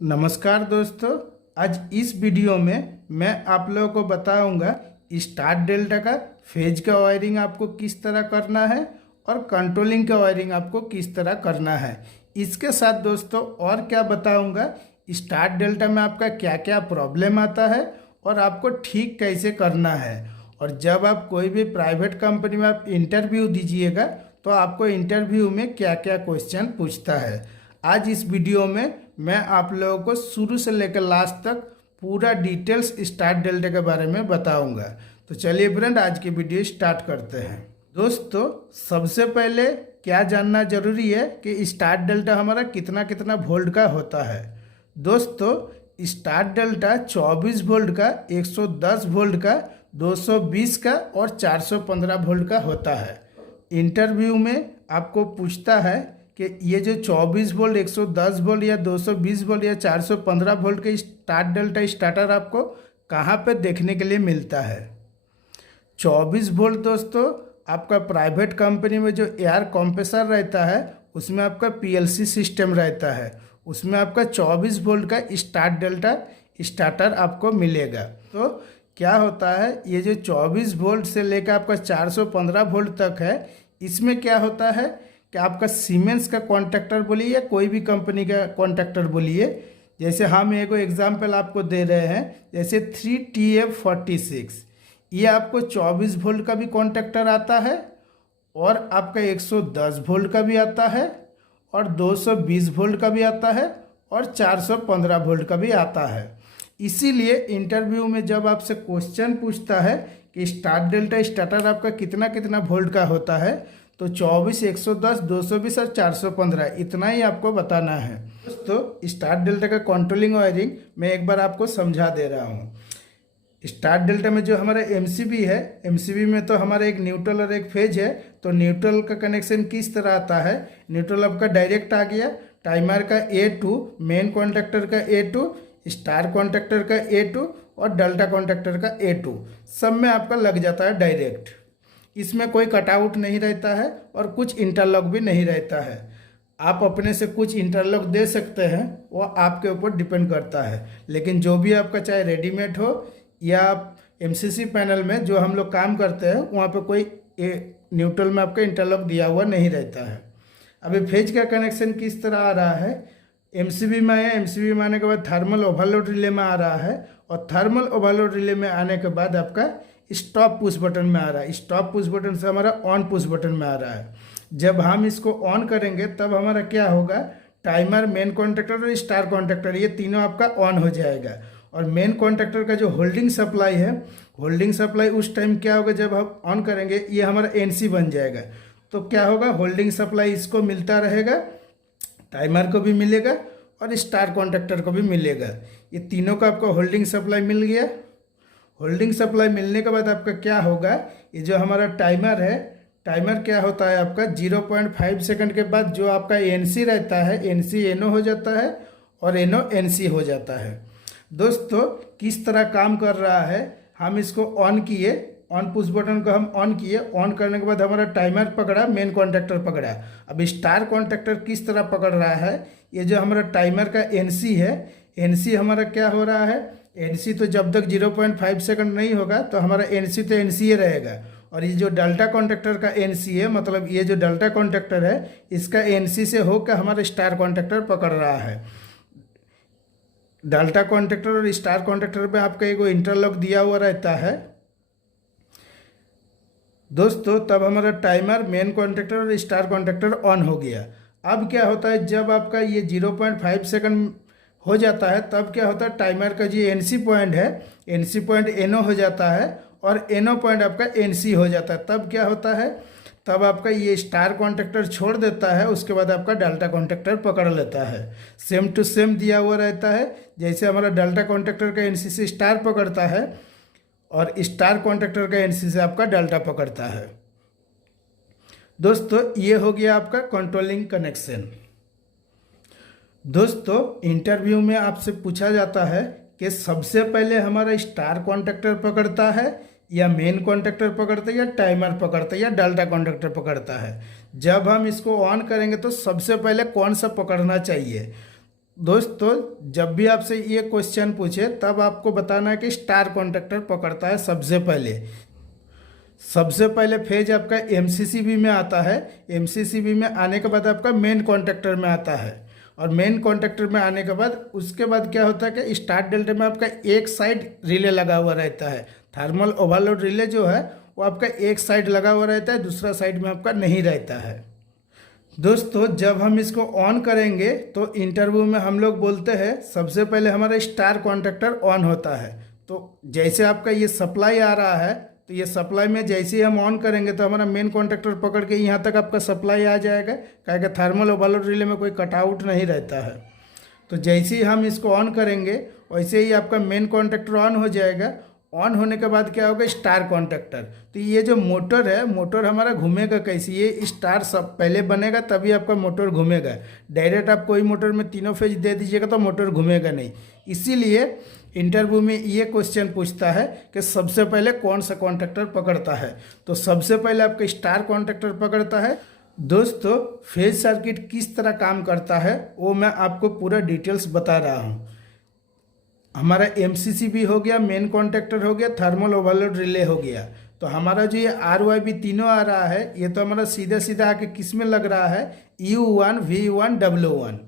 नमस्कार दोस्तों। आज इस वीडियो में मैं आप लोगों को बताऊंगा स्टार डेल्टा का फेज का वायरिंग आपको किस तरह करना है और कंट्रोलिंग का वायरिंग आपको किस तरह करना है। इसके साथ दोस्तों और क्या बताऊंगा, स्टार डेल्टा में आपका क्या क्या प्रॉब्लम आता है और आपको ठीक कैसे करना है। और जब आप कोई भी प्राइवेट कंपनी में आप इंटरव्यू दीजिएगा तो आपको इंटरव्यू में क्या क्या क्वेश्चन पूछता है। आज इस वीडियो में मैं आप लोगों को शुरू से लेकर लास्ट तक पूरा डिटेल्स स्टार डेल्टा के बारे में बताऊंगा। तो चलिए फ्रेंड, आज की वीडियो स्टार्ट करते हैं। दोस्तों, सबसे पहले क्या जानना जरूरी है कि स्टार डेल्टा हमारा कितना कितना वोल्ट का होता है। दोस्तों, स्टार डेल्टा 24 वोल्ट का, 110 वोल्ट का, 220 का और 415 वोल्ट का होता है। इंटरव्यू में आपको पूछता है कि ये जो 24 वोल्ट, 110 वोल्ट या 220 वोल्ट या 415 वोल्ट के स्टार डेल्टा स्टार्टर आपको कहाँ पे देखने के लिए मिलता है। 24 वोल्ट दोस्तों आपका प्राइवेट कंपनी में जो एयर कंप्रेसर रहता है उसमें आपका पीएलसी सिस्टम रहता है, उसमें आपका 24 वोल्ट का स्टार डेल्टा स्टार्टर आपको मिलेगा। तो क्या होता है, ये जो 24 वोल्ट से लेकर आपका 415 वोल्ट तक है, इसमें क्या होता है कि आपका सीमेंस का कॉन्ट्रैक्टर बोलिए या कोई भी कंपनी का कॉन्ट्रैक्टर बोलिए। जैसे हम एक एग्जांपल आपको दे रहे हैं, जैसे 3TF46, ये आपको 24 वोल्ट का भी कॉन्ट्रैक्टर आता है और आपका 110 वोल्ट का भी आता है और 220 वोल्ट का भी आता है और 415 वोल्ट का भी आता है। इसीलिए इंटरव्यू में जब आपसे क्वेश्चन पूछता है कि स्टार डेल्टा स्टार्टर आपका कितना कितना वोल्ट का होता है, तो 24, 110, 220 और 415 इतना ही आपको बताना है। दोस्तों, स्टार डेल्टा का कंट्रोलिंग वायरिंग मैं एक बार आपको समझा दे रहा हूँ। स्टार डेल्टा में जो हमारा एमसीबी है, एमसीबी में तो हमारा एक न्यूट्रल और एक फेज है। तो न्यूट्रल का कनेक्शन किस तरह आता है, न्यूट्रल आपका डायरेक्ट आ गया, टाइमर का A2, मेन कॉन्ट्रैक्टर का A2, स्टार कॉन्ट्रैक्टर का A2 और डेल्टा कॉन्ट्रैक्टर का A2, सब में आपका लग जाता है डायरेक्ट। इसमें कोई कटआउट नहीं रहता है और कुछ इंटरलॉक भी नहीं रहता है। आप अपने से कुछ इंटरलॉक दे सकते हैं, वो आपके ऊपर डिपेंड करता है। लेकिन जो भी आपका चाहे रेडीमेड हो या एमसीसी पैनल में जो हम लोग काम करते हैं, वहाँ पे कोई न्यूट्रल में आपका इंटरलॉक दिया हुआ नहीं रहता है। अभी फेज का कनेक्शन किस तरह आ रहा है, एमसीबी में आया, एमसीबी में आने के बाद थर्मल ओवरलोड रिले में आ रहा है और थर्मल ओवरलोड रिले में आने के बाद आपका स्टॉप पुश बटन में आ रहा है। स्टॉप पुश बटन से हमारा ऑन पुश बटन में आ रहा है। जब हम इसको ऑन करेंगे तब हमारा क्या होगा, टाइमर, मेन कॉन्ट्रैक्टर और स्टार कॉन्ट्रैक्टर ये तीनों आपका ऑन हो जाएगा। और मेन कॉन्ट्रैक्टर का जो होल्डिंग सप्लाई है, होल्डिंग सप्लाई उस टाइम क्या होगा, जब हम ऑन करेंगे ये हमारा एनसी बन जाएगा। तो क्या होगा, होल्डिंग सप्लाई इसको मिलता रहेगा, टाइमर को भी मिलेगा और स्टार कॉन्ट्रैक्टर को भी मिलेगा। ये तीनों का आपको होल्डिंग सप्लाई मिल गया। होल्डिंग सप्लाई मिलने के बाद आपका क्या होगा, ये जो हमारा टाइमर है, टाइमर क्या होता है आपका 0.5 सेकंड के बाद जो आपका एनसी रहता है, एनसी एनओ हो जाता है और एनओ एनसी हो जाता है। दोस्तों, किस तरह काम कर रहा है, हम इसको ऑन किए, ऑन पुश बटन को हम ऑन किए, ऑन करने के बाद हमारा टाइमर पकड़ा, मेन कॉन्ट्रैक्टर पकड़ा। अब स्टार कॉन्ट्रैक्टर किस तरह पकड़ रहा है, ये जो हमारा टाइमर का एनसी है, एनसी हमारा क्या हो रहा है, एनसी तो जब तक 0.5 सेकंड नहीं होगा तो हमारा एनसी तो एनसी ही रहेगा। और ये जो डेल्टा कॉन्ट्रैक्टर का एनसी है, मतलब ये जो डेल्टा कॉन्ट्रैक्टर है, इसका एनसी से होकर हमारा स्टार कॉन्ट्रैक्टर पकड़ रहा है। डेल्टा कॉन्ट्रैक्टर और स्टार कॉन्ट्रैक्टर पे आपका एक इंटरलॉक दिया हुआ रहता है। दोस्तों, तब हमारा टाइमर, मेन कॉन्ट्रैक्टर और स्टार कॉन्ट्रैक्टर ऑन हो गया। अब क्या होता है, जब आपका ये 0.5 सेकंड हो जाता है तब क्या होता है, टाइमर का जो एनसी पॉइंट है, एनसी पॉइंट एनओ हो जाता है और एनओ पॉइंट आपका एनसी हो जाता है। तब क्या होता है, तब आपका ये स्टार कॉन्ट्रैक्टर छोड़ देता है, उसके बाद आपका डेल्टा कॉन्ट्रैक्टर पकड़ लेता है। सेम टू सेम दिया हुआ रहता है, जैसे हमारा डेल्टा कॉन्ट्रैक्टर का एनसी से स्टार पकड़ता है और स्टार कॉन्ट्रैक्टर का एनसी से आपका डेल्टा पकड़ता है। दोस्तों, ये हो गया आपका कंट्रोलिंग कनेक्शन। दोस्तों, इंटरव्यू में आपसे पूछा जाता है कि सबसे पहले हमारा स्टार कॉन्ट्रैक्टर पकड़ता है या मेन कॉन्ट्रैक्टर पकड़ता है या टाइमर पकड़ता है या डेल्टा कॉन्ट्रैक्टर पकड़ता है। जब हम इसको ऑन करेंगे तो सबसे पहले कौन सा पकड़ना चाहिए, दोस्तों जब भी आपसे ये क्वेश्चन पूछे तब आपको बताना है कि स्टार कॉन्टैक्टर पकड़ता है सबसे पहले फेज आपका एमसीसीबी में आता है। एमसीसीबी में आने के बाद आपका मेन कॉन्टैक्टर में आता है, और मेन कॉन्टैक्टर में आने के बाद उसके बाद क्या होता है कि स्टार डेल्टा में आपका एक साइड रिले लगा हुआ रहता है। थर्मल ओवरलोड रिले जो है वो आपका एक साइड लगा हुआ रहता है, दूसरा साइड में आपका नहीं रहता है। दोस्तों जब हम इसको ऑन करेंगे तो इंटरव्यू में हम लोग बोलते हैं सबसे पहले हमारा स्टार कॉन्टैक्टर ऑन होता है। तो जैसे आपका ये सप्लाई आ रहा है, तो ये सप्लाई में जैसे ही हम ऑन करेंगे तो हमारा मेन कॉन्टैक्टर पकड़ के यहाँ तक आपका सप्लाई आ जाएगा, क्या थर्मल ओवरलोड रिले में कोई कटआउट नहीं रहता है। तो जैसे ही हम इसको ऑन करेंगे वैसे ही आपका मेन कॉन्टैक्टर ऑन हो जाएगा। ऑन होने के बाद क्या होगा, स्टार कॉन्टैक्टर। तो ये जो मोटर है, मोटर हमारा घूमेगा कैसे, ये स्टार सब पहले बनेगा तभी आपका मोटर घूमेगा। डायरेक्ट आप कोई मोटर में तीनों फेज दे दीजिएगा तो मोटर घूमेगा नहीं। इसीलिए इंटरव्यू में ये क्वेश्चन पूछता है कि सबसे पहले कौन सा कॉन्टैक्टर पकड़ता है। तो सबसे पहले आपका स्टार कॉन्टैक्टर पकड़ता है। दोस्तों फेज सर्किट किस तरह काम करता है वो मैं आपको पूरा डिटेल्स बता रहा हूँ। हमारा एमसीसीबी हो गया, मेन कॉन्टैक्टर हो गया, थर्मल ओवरलोड रिले हो गया। तो हमारा जो ये RYB तीनों आ रहा है, ये तो हमारा सीधा सीधा आके किस में लग रहा है, U1 V1 W1।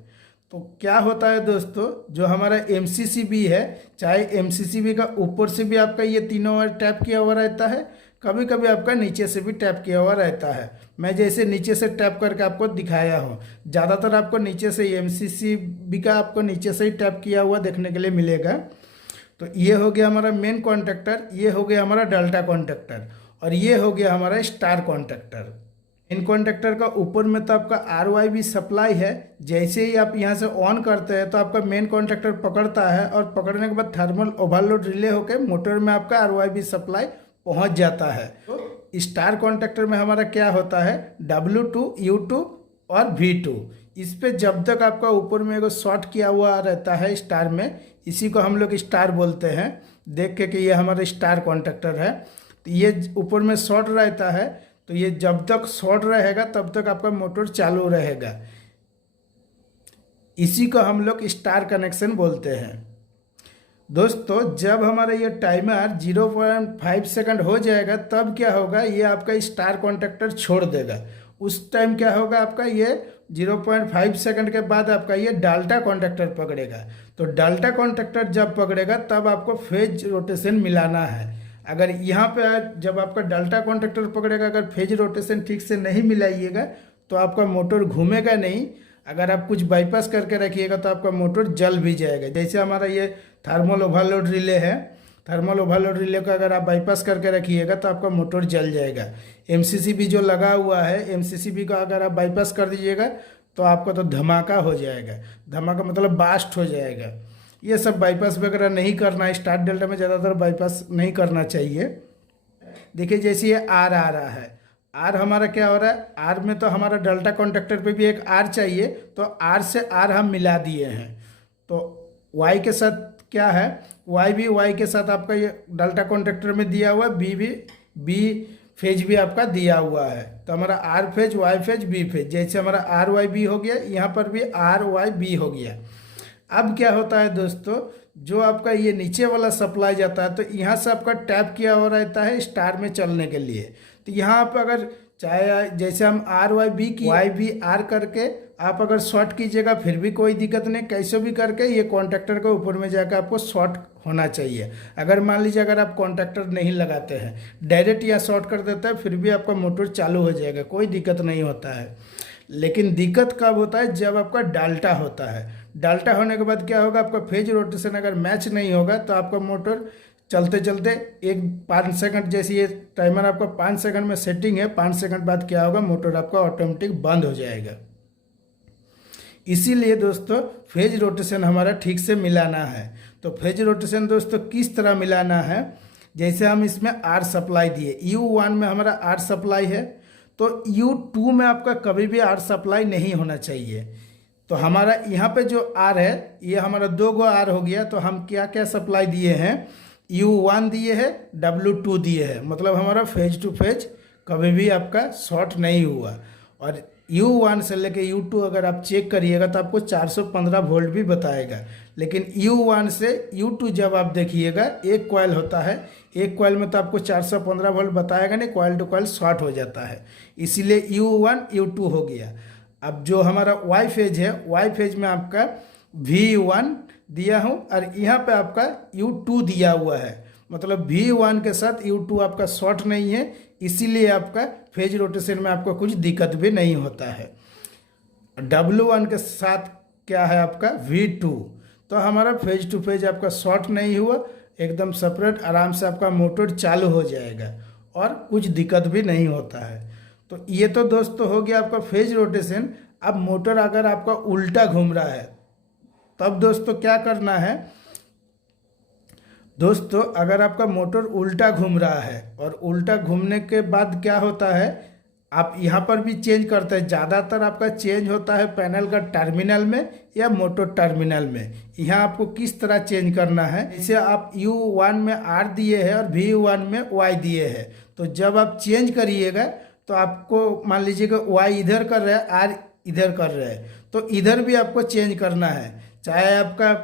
तो क्या होता है दोस्तों, जो हमारा एमसीसीबी है, चाहे एमसीसीबी का ऊपर से भी आपका ये तीनों वायर टैप किया हुआ रहता है, कभी कभी आपका नीचे से भी टैप किया हुआ रहता है। मैं जैसे नीचे से टैप करके आपको दिखाया हूँ, ज़्यादातर आपको नीचे से एमसीसीबी का आपको नीचे से ही टैप किया हुआ देखने के लिए मिलेगा। तो ये हो गया हमारा मेन कॉन्टैक्टर, ये हो गया हमारा डेल्टा कॉन्टैक्टर, और ये हो गया हमारा स्टार कॉन्टैक्टर। इन कॉन्टैक्टर का ऊपर में तो आपका RYB सप्लाई है। जैसे ही आप यहाँ से ऑन करते हैं तो आपका मेन कॉन्टैक्टर पकड़ता है, और पकड़ने के बाद थर्मल ओवरलोड रिले होकर मोटर में आपका RYB सप्लाई पहुँच जाता है। तो स्टार कॉन्टैक्टर में हमारा क्या होता है, W2 U2 और V2। इस पे जब तक आपका ऊपर में एगो शॉर्ट किया हुआ रहता है स्टार में, इसी को हम लोग स्टार बोलते हैं। देख के कि ये हमारा स्टार कॉन्टैक्टर है, तो ये ऊपर में शॉर्ट रहता है। तो ये जब तक शॉर्ट रहेगा तब तक आपका मोटर चालू रहेगा। इसी को हम लोग स्टार कनेक्शन बोलते हैं। दोस्तों जब हमारा ये टाइमर 0.5 सेकंड हो जाएगा तब क्या होगा, ये आपका स्टार कॉन्टैक्टर छोड़ देगा। उस टाइम क्या होगा, आपका ये 0.5 सेकंड के बाद आपका ये डाल्टा कॉन्टैक्टर पकड़ेगा। तो डाल्टा कॉन्टैक्टर जब पकड़ेगा तब आपको फेज रोटेशन मिलाना है। अगर यहाँ पे जब आपका डाल्टा कॉन्टैक्टर पकड़ेगा, अगर फेज रोटेशन ठीक से नहीं मिलाइएगा तो आपका मोटर घूमेगा नहीं। अगर आप कुछ बाईपास करके रखिएगा तो आपका मोटर जल भी जाएगा। जैसे हमारा ये थर्मल ओवरलोड रिले है, थर्मल ओवरलोड रिले को अगर आप बाईपास करके रखिएगा तो आपका मोटर जल जाएगा। एमसीसीबी जो लगा हुआ है, एमसीसीबी को अगर आप बाईपास कर दीजिएगा तो आपका तो धमाका हो जाएगा। धमाका मतलब बास्ट हो जाएगा। ये सब बाईपास वगैरह नहीं करना है। स्टार डेल्टा में ज़्यादातर बाईपास नहीं करना चाहिए। देखिए जैसे ये आर आ रहा है, आर हमारा क्या हो रहा है, आर में तो हमारा डेल्टा कॉन्टैक्टर पे भी एक आर चाहिए, तो आर से आर हम मिला दिए हैं। तो वाई के साथ क्या है, वाई भी वाई के साथ आपका ये डेल्टा कॉन्टैक्टर में दिया हुआ है, बी फेज भी आपका दिया हुआ है। तो हमारा R phase, Y phase, B phase, जैसे हमारा आर वाई बी हो गया, यहाँ पर भी आर वाई बी हो गया। अब क्या होता है दोस्तों, जो आपका ये नीचे वाला सप्लाई जाता है तो यहाँ से आपका टैप किया हुआ रहता है स्टार में चलने के लिए। तो यहाँ पर अगर चाहे जैसे हम RYB की YBR करके आप अगर शॉर्ट कीजिएगा फिर भी कोई दिक्कत नहीं, कैसे भी करके ये कॉन्टैक्टर के ऊपर में जाकर आपको शॉर्ट होना चाहिए। अगर मान लीजिए अगर आप कॉन्टैक्टर नहीं लगाते हैं, डायरेक्ट या शॉर्ट कर देता है, फिर भी आपका मोटर चालू हो जाएगा, कोई दिक्कत नहीं होता है। लेकिन दिक्कत कब होता है, जब आपका डाल्टा होता है। डाल्टा होने के बाद क्या होगा, आपका फेज रोटेशन अगर मैच नहीं होगा तो आपका मोटर चलते चलते 5 सेकंड, जैसे ये टाइमर आपका 5 सेकंड में सेटिंग है, 5 सेकंड बाद क्या होगा, मोटर आपका ऑटोमेटिक बंद हो जाएगा। इसीलिए दोस्तों फेज रोटेशन हमारा ठीक से मिलाना है। तो फेज रोटेशन दोस्तों किस तरह मिलाना है, जैसे हम इसमें आर सप्लाई दिए, U1 में हमारा आर सप्लाई है, तो U2 में आपका कभी भी आर सप्लाई नहीं होना चाहिए। तो हमारा यहाँ पे जो आर है, ये हमारा 2 गो आर हो गया। तो हम क्या क्या सप्लाई दिए हैं, U1 दिए है, W2 दिए है, मतलब हमारा फेज टू फेज कभी भी आपका शॉर्ट नहीं हुआ। और U1 से लेके U2 अगर आप चेक करिएगा तो आपको 415 वोल्ट भी बताएगा। लेकिन U1 से U2 जब आप देखिएगा, एक कॉइल होता है, एक कॉइल में तो आपको 415 वोल्ट बताएगा नहीं, कॉइल टू कॉइल शॉर्ट हो जाता है, इसीलिए U1 U2 हो गया। अब जो हमारा वाई फेज है, वाई फेज में आपका V1 दिया हूँ और यहाँ पे आपका U2 दिया हुआ है, मतलब V1 के साथ U2 आपका शॉर्ट नहीं है, इसीलिए आपका फेज रोटेशन में आपको कुछ दिक्कत भी नहीं होता है। W1 के साथ क्या है आपका V2, तो हमारा फेज टू फेज आपका शॉर्ट नहीं हुआ, एकदम सेपरेट आराम से आपका मोटर चालू हो जाएगा और कुछ दिक्कत भी नहीं होता है। तो ये तो दोस्तों हो गया आपका फेज रोटेशन। अब मोटर अगर आपका उल्टा घूम रहा है तब दोस्तों क्या करना है। दोस्तों अगर आपका मोटर उल्टा घूम रहा है और उल्टा घूमने के बाद क्या होता है, आप यहाँ पर भी चेंज करते हैं, ज़्यादातर आपका चेंज होता है पैनल का टर्मिनल में या मोटर टर्मिनल में। यहाँ आपको किस तरह चेंज करना है, जैसे आप U1 में R दिए हैं और V1 में Y दिए हैं, तो जब आप चेंज करिएगा तो आपको मान लीजिएगा Y इधर कर रहा है, R इधर कर रहा है, तो इधर भी आपको चेंज करना है। चाहे आपका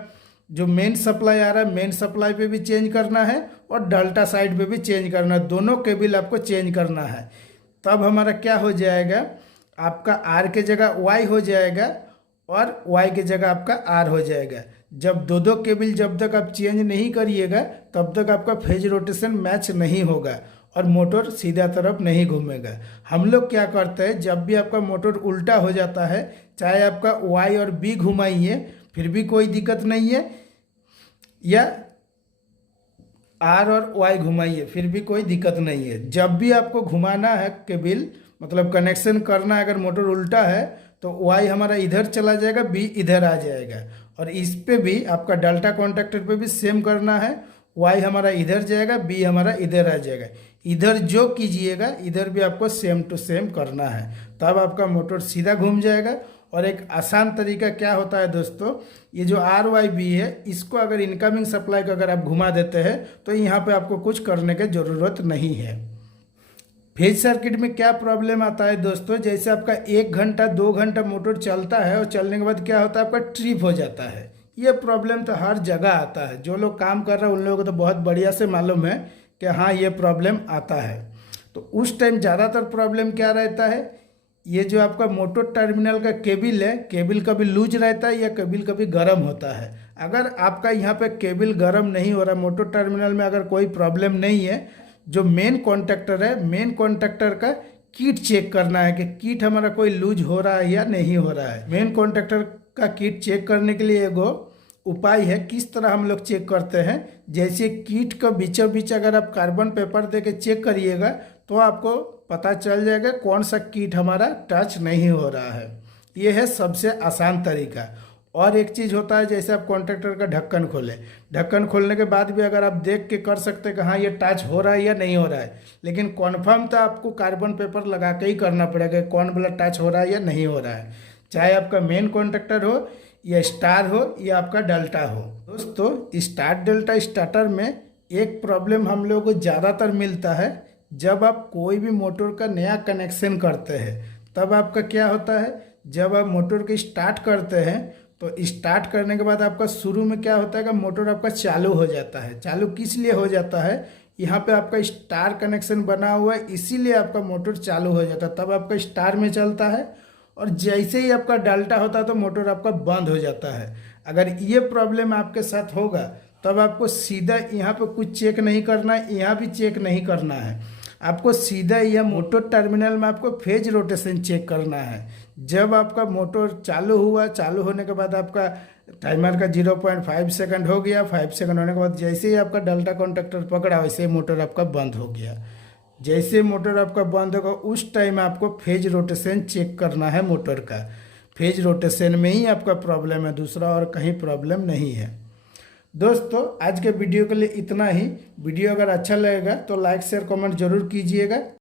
जो मेन सप्लाई आ रहा है, मेन सप्लाई पे भी चेंज करना है और डेल्टा साइड पे भी चेंज करना है, दोनों केबल आपको चेंज करना है। तब हमारा क्या हो जाएगा, आपका R के जगह Y हो जाएगा और Y के जगह आपका R हो जाएगा। जब दो केबल जब तक आप चेंज नहीं करिएगा तब तक आपका फेज रोटेशन मैच नहीं होगा और मोटर सीधा तरफ नहीं घूमेगा। हम लोग क्या करते हैं, जब भी आपका मोटर उल्टा हो जाता है, चाहे आपका Y और B घुमाइए फिर भी कोई दिक्कत नहीं है, या R और Y घुमाइए फिर भी कोई दिक्कत नहीं है। जब भी आपको घुमाना है केबल, मतलब कनेक्शन करना है, अगर मोटर उल्टा है तो Y हमारा इधर चला जाएगा, B इधर आ जाएगा। और इस पे भी आपका डेल्टा कॉन्टैक्टर पे भी सेम करना है, Y हमारा इधर जाएगा, B हमारा इधर आ जाएगा। इधर जो कीजिएगा इधर भी आपको सेम टू सेम करना है, तब आपका मोटर सीधा घूम जाएगा। और एक आसान तरीका क्या होता है दोस्तों, ये जो RYB है, इसको अगर इनकमिंग सप्लाई को अगर आप घुमा देते हैं तो यहाँ पे आपको कुछ करने की ज़रूरत नहीं है। फेज सर्किट में क्या प्रॉब्लम आता है दोस्तों, जैसे आपका 1 घंटा 2 घंटा मोटर चलता है और चलने के बाद क्या होता है, आपका ट्रिप हो जाता है। ये प्रॉब्लम तो हर जगह आता है, जो लोग काम कर रहे हैं उन लोगों को तो बहुत बढ़िया से मालूम है कि हाँ ये प्रॉब्लम आता है। तो उस टाइम ज़्यादातर प्रॉब्लम क्या रहता है, ये जो आपका मोटर टर्मिनल का केबल है, केबल कभी लूज रहता है या केबल कभी गर्म होता है। अगर आपका यहाँ पे केबल गर्म नहीं हो रहा, मोटर टर्मिनल में अगर कोई प्रॉब्लम नहीं है, जो मेन कॉन्टैक्टर है, मेन कॉन्टैक्टर का किट चेक करना है कि किट हमारा कोई लूज हो रहा है या नहीं हो रहा है। मेन कॉन्टैक्टर का किट चेक करने के लिए एगो उपाय है, किस तरह हम लोग चेक करते हैं। जैसे किट का बीचों बीच अगर आप कार्बन पेपर दे के चेक करिएगा तो आपको पता चल जाएगा कौन सा किट हमारा टच नहीं हो रहा है। ये है सबसे आसान तरीका। और एक चीज़ होता है, जैसे आप कॉन्टैक्टर का ढक्कन खोलें, ढक्कन खोलने के बाद भी अगर आप देख के कर सकते हैं कि हाँ ये टच हो रहा है या नहीं हो रहा है, लेकिन कॉन्फर्म तो आपको कार्बन पेपर लगा के ही करना पड़ेगा, कौन वाला टच हो रहा है या नहीं हो रहा है। चाहे आपका मेन कॉन्टैक्टर हो या स्टार हो या आपका डेल्टा हो। दोस्तों स्टार डेल्टा स्टार्टर में एक प्रॉब्लम हम लोगों को ज़्यादातर मिलता है, जब आप कोई भी मोटर का नया कनेक्शन करते हैं तब आपका क्या होता है, जब आप मोटर को स्टार्ट करते हैं तो स्टार्ट करने के बाद आपका शुरू में क्या होता है कि मोटर आपका चालू हो जाता है। चालू किस लिए हो जाता है, यहाँ पे आपका स्टार कनेक्शन बना हुआ है, इसीलिए आपका मोटर चालू हो जाता है, तब आपका स्टार में चलता है। और जैसे ही आपका डेल्टा होता है तो मोटर आपका बंद हो जाता है। अगर ये प्रॉब्लम आपके साथ होगा तब आपको सीधा यहाँ पे कुछ चेक नहीं करना है, यहाँ भी चेक नहीं करना है, आपको सीधा यह मोटर टर्मिनल में आपको फेज रोटेशन चेक करना है। जब आपका मोटर चालू हुआ, चालू होने के बाद आपका टाइमर का 0.5 सेकंड हो गया, 5 सेकंड होने के बाद जैसे ही आपका डेल्टा कॉन्टैक्टर पकड़ा वैसे ही मोटर आपका बंद हो गया। जैसे मोटर आपका बंद होगा उस टाइम आपको फेज रोटेशन चेक करना है मोटर का। फेज रोटेशन में ही आपका प्रॉब्लम है, दूसरा और कहीं प्रॉब्लम नहीं है। दोस्तों आज के वीडियो के लिए इतना ही। वीडियो अगर अच्छा लगेगा तो लाइक शेयर कमेंट जरूर कीजिएगा।